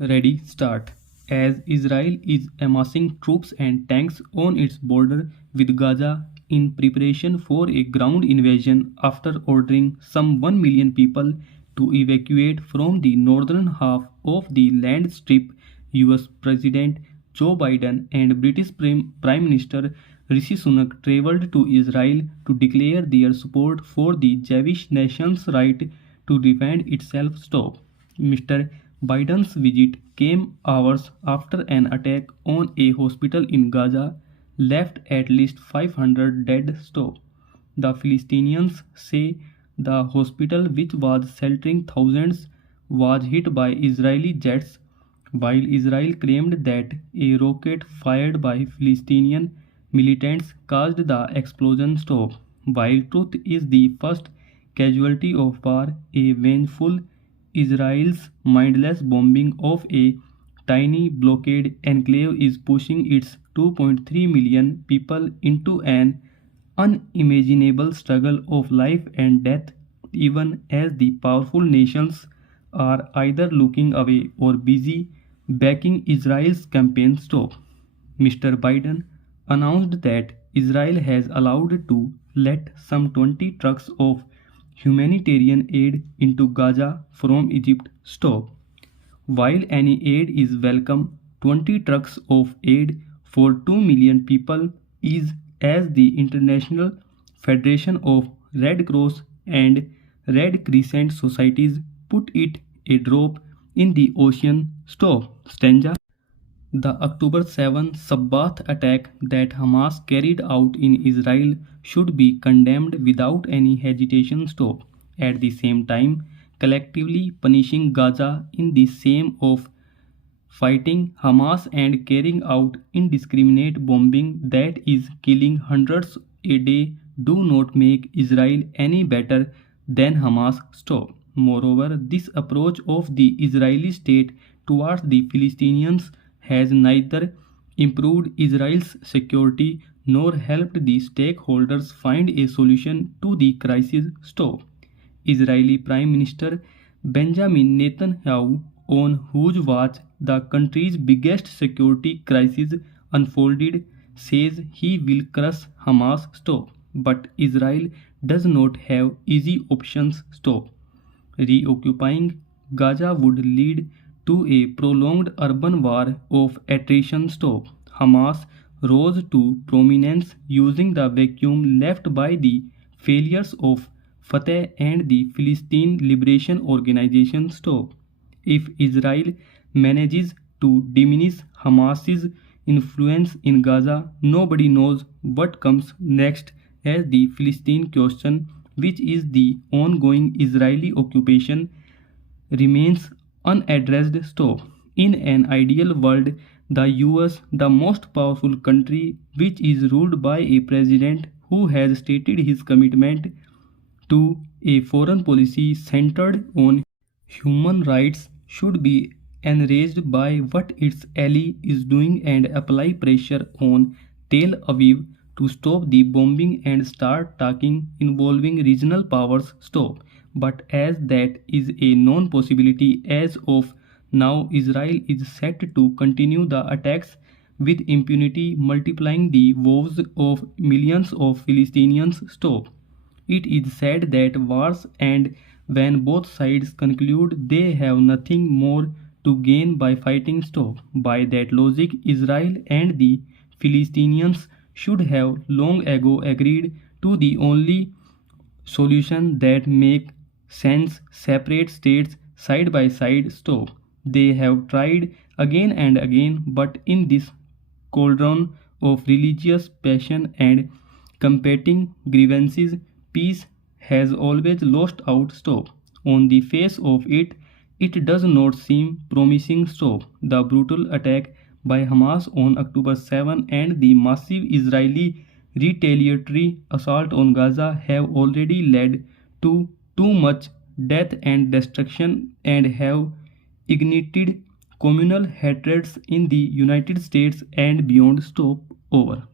Ready, start. As Israel is amassing troops and tanks on its border with Gaza in preparation for a ground invasion after ordering some 1 million people to evacuate from the northern half of the land strip, US President Joe Biden and British Prime Minister Rishi Sunak traveled to Israel to declare their support for the Jewish nation's right to defend itself. Stop. Mr. Biden's visit came hours after an attack on a hospital in Gaza left at least 500 dead. Stop. The Palestinians say the hospital, which was sheltering thousands, was hit by Israeli jets, while Israel claimed that a rocket fired by Palestinian militants caused the explosion. Stop. While truth is the first casualty of war, a vengeful Israel's mindless bombing of a tiny blockade enclave is pushing its 2.3 million people into an unimaginable struggle of life and death, even as the powerful nations are either looking away or busy backing Israel's campaign. Stop. Mr. Biden announced that Israel has allowed to let some 20 trucks of humanitarian aid into Gaza from Egypt. Stop. While any aid is welcome, 20 trucks of aid for 2 million people is, as the International Federation of Red Cross and Red Crescent Societies put it, a drop in the ocean. Stop. Stanza. The October 7 Sabbath attack that Hamas carried out in Israel should be condemned without any hesitation. Stop. At the same time, collectively punishing Gaza in the same of fighting Hamas and carrying out indiscriminate bombing that is killing hundreds a day do not make Israel any better than Hamas. Stop. Moreover, this approach of the Israeli state towards the Palestinians has neither improved Israel's security nor helped the stakeholders find a solution to the crisis. Stop. Israeli Prime Minister Benjamin Netanyahu, on whose watch the country's biggest security crisis unfolded, says he will crush Hamas. Stop. But Israel does not have easy options. Stop. Reoccupying Gaza would lead to a prolonged urban war of attrition. Stop. Hamas rose to prominence using the vacuum left by the failures of Fatah and the Philistine Liberation Organization. Stop. If Israel manages to diminish Hamas's influence in Gaza, nobody knows what comes next, as the Philistine question, which is the ongoing Israeli occupation, remains unaddressed. Stop. In an ideal world, the US, the most powerful country, which is ruled by a president who has stated his commitment to a foreign policy centered on human rights, should be enraged by what its ally is doing and apply pressure on Tel Aviv to stop the bombing and start talking involving regional powers. Stop. But as that is a known possibility as of now, Israel is set to continue the attacks with impunity, multiplying the woes of millions of Palestinians. Stop. It is said that wars end when both sides conclude they have nothing more to gain by fighting. Stop. By that logic, Israel and the Palestinians should have long ago agreed to the only solution that make sense: separate states side by side. Stop. They have tried again and again, but in this cauldron of religious passion and competing grievances, peace has always lost out. Stop. On the face of it, it does not seem promising. Stop. The brutal attack by Hamas on October 7 and the massive Israeli retaliatory assault on Gaza have already led to too much death and destruction and have ignited communal hatreds in the United States and beyond. Stop. Over.